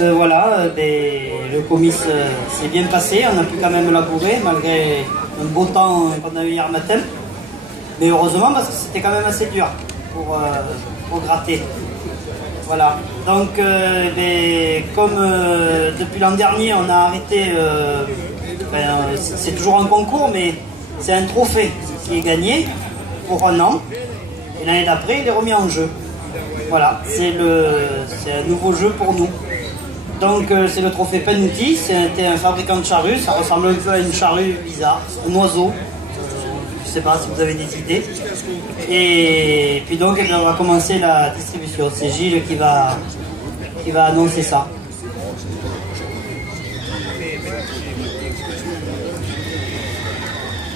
Voilà, le comice s'est bien passé, on a pu quand même labourer malgré un beau temps qu'on a eu hier matin. Mais heureusement parce que c'était quand même assez dur pour gratter. Voilà, donc comme depuis l'an dernier on a arrêté, c'est toujours un concours mais c'est un trophée qui est gagné pour un an et l'année d'après il est remis en jeu. Voilà, c'est un nouveau jeu pour nous. Donc c'est le trophée Penouti, c'était un fabricant de charrues, ça ressemble un peu à une charrue bizarre, un oiseau. Je ne sais pas si vous avez des idées. Et puis donc on va commencer la distribution. C'est Gilles qui va annoncer ça.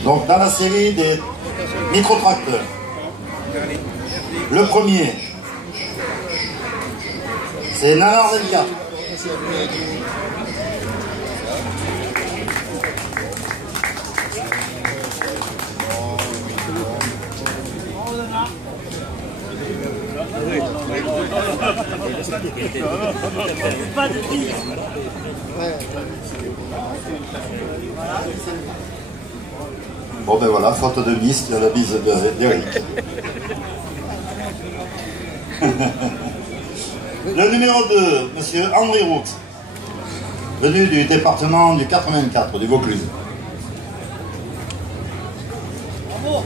Donc dans la série des microtracteurs, le premier, c'est Nanar Delca. Bon ben voilà, faute de mise, il y a la bise d'Eric. Le numéro 2, monsieur Henri Roux, venu du département du 84, du Vaucluse. Bravo.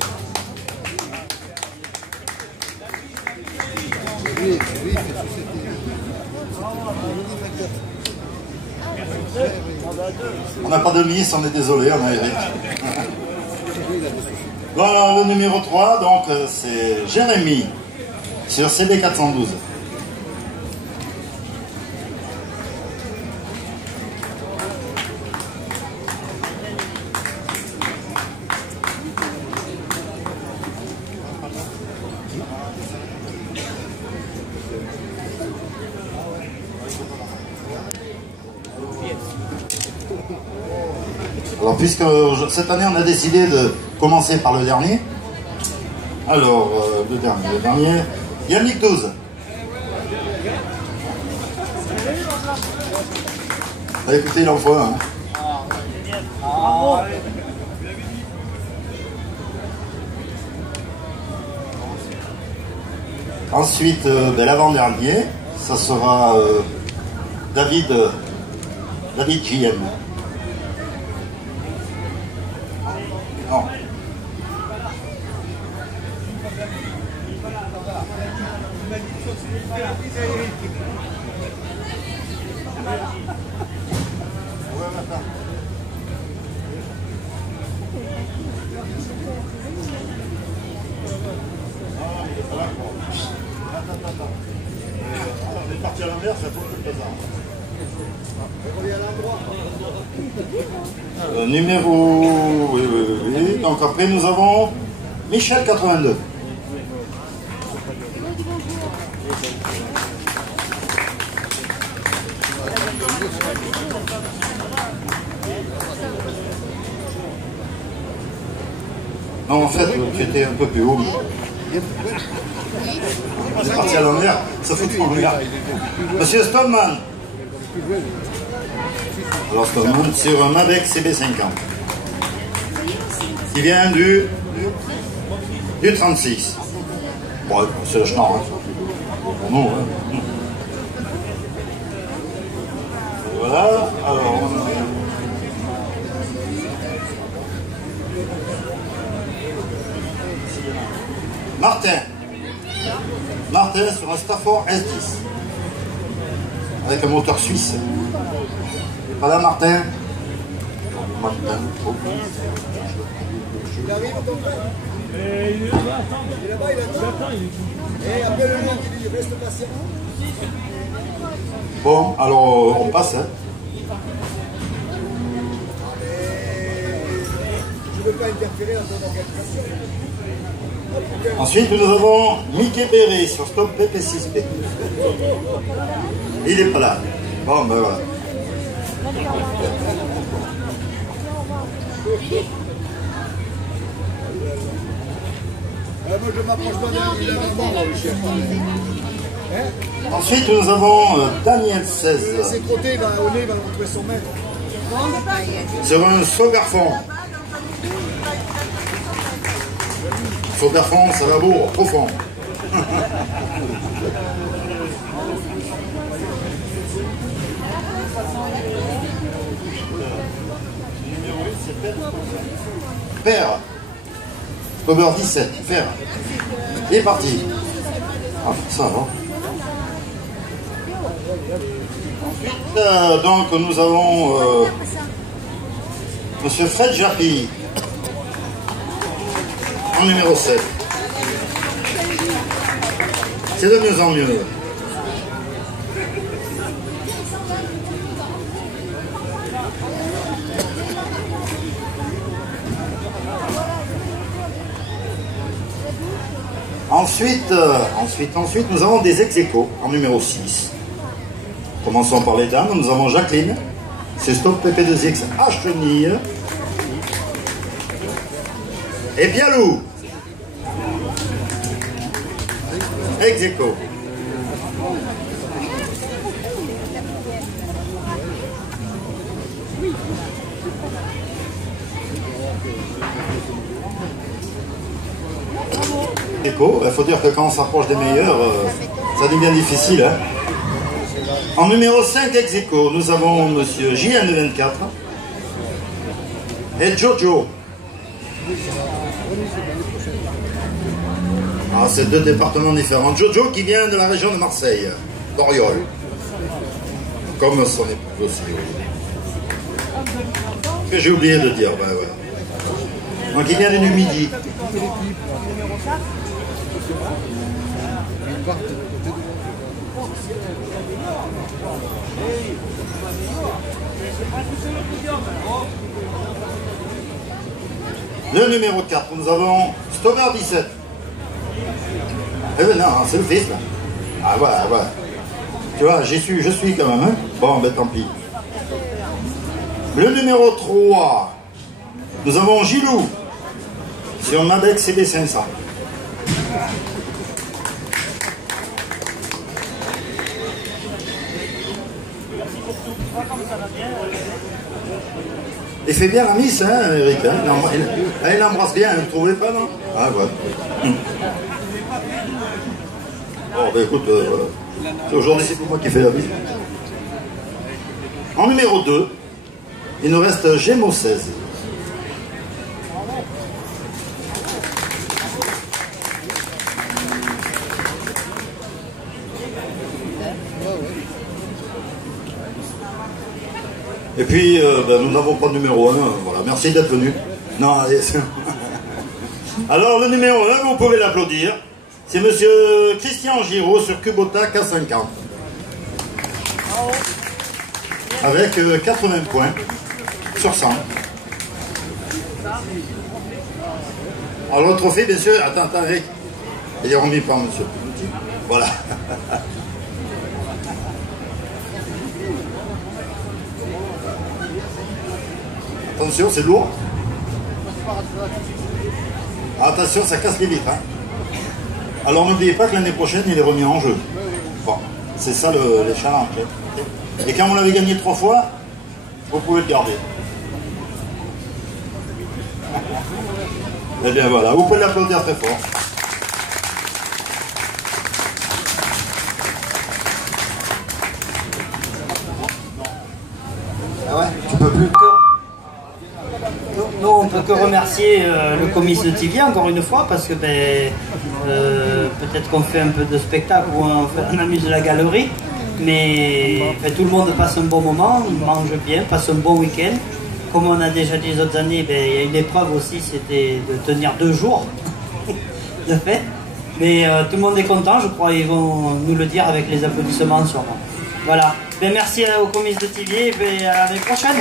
On n'a pas de mise, on est désolé, on a Eric. Voilà le numéro 3, donc c'est Jérémy sur CB 412. Alors puisque cette année on a décidé de commencer par le dernier, alors le dernier, Yannick 12. Ah, écoutez, il en faut un. Ensuite, l'avant-dernier, ça sera David JM. Non. On est parti à l'envers, ça faut le bazar. Numéro... Oui. Donc après nous avons Michel 82. Non, en fait, tu étais un peu plus haut. On est parti à l'envers, ça fout tout en l'air. Monsieur Stallman. Alors Stallman sur un Mabec CB50. Qui vient du 36. Bon, c'est le schnorr, hein. Pour nous, hein. Voilà, alors on a... Martin sur un Stafford S10 avec un moteur suisse. Pas là, Martin. Il arrive ton frère. Il est là-bas, il attend. Et après le nom qui dit reste patient. Bon, alors on passe. Hein. Je ne veux pas interférer dans ton organisation. Ensuite, nous avons Mickey Perret sur Stop PP6P. Il n'est pas là. Bon, ben voilà. Moi, je m'approche pas de lui, il a vraiment, là, aussi. Ensuite, nous avons Daniel 16. C'est crotté, il va au nez, il va retrouver son maître. Sur un Sauberfond. Sauberfond, ça laboure profond. Père. Sauber 17. Père. Il est parti. Ah, ça va. Donc nous avons Monsieur Fred Japy en numéro 7. C'est de mieux en mieux. Ensuite, nous avons des ex-aequo en numéro 6. Commençons par les dames. Nous avons Jacqueline. C'est Stop PP2X à Chenille. Et Bialou. Ex-aequo. Il faut dire que quand on s'approche des meilleurs, ça devient difficile. Hein. En numéro 5 ex-aequo, nous avons Monsieur JN24 et Jojo. Ah, c'est deux départements différents. Jojo qui vient de la région de Marseille, d'Oriol. Comme son épouse aussi. Que j'ai oublié de dire, ben ouais. Donc il vient du Midi. Le numéro 4, nous avons Stover 17. Eh ben non, c'est le fils là. Ah ouais, ouais. Tu vois, je suis quand même. Hein. Bon, ben tant pis. Le numéro 3, nous avons Gilou sur Madex CB500. Il fait bien la miss, hein, Eric. Hein, elle embrasse bien, vous ne trouvez pas, non? Ah, ouais. Bon, ben écoute, aujourd'hui c'est pour moi qui fais la miss. En numéro 2, il nous reste Gémeaux 16. Et puis, ben, nous n'avons pas de numéro 1, voilà, merci d'être venu. Non, allez, alors, le numéro 1, vous pouvez l'applaudir, c'est Monsieur Christian Giraud sur Kubota K50. Avec 80 points sur 100. Alors, le trophée, bien sûr, attends, Eric, il est remis par Monsieur Petit. Voilà. Attention, c'est lourd. Attention, ça casse les vitres. Hein. Alors n'oubliez pas que l'année prochaine, il est remis en jeu. Bon, c'est ça les challenges. Et quand vous l'avez gagné 3 fois, vous pouvez le garder. Et bien voilà, vous pouvez l'applaudir très fort. Ah ouais, tu peux plus. Nous, on ne peut que remercier le comice de Tivy encore une fois parce que peut-être qu'on fait un peu de spectacle ou on amuse la galerie, mais tout le monde passe un bon moment, mange bien, passe un bon week-end. Comme on a déjà dit les autres années, il y a une épreuve aussi, c'était de tenir 2 jours de fête. Mais tout le monde est content, je crois, ils vont nous le dire avec les applaudissements sûrement. Voilà. Merci au comice de Tivy et à l'année prochaine.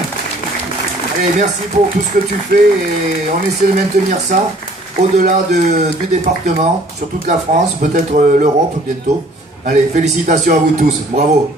Et merci pour tout ce que tu fais et on essaie de maintenir ça au-delà du département, sur toute la France, peut-être l'Europe bientôt. Allez, félicitations à vous tous, bravo.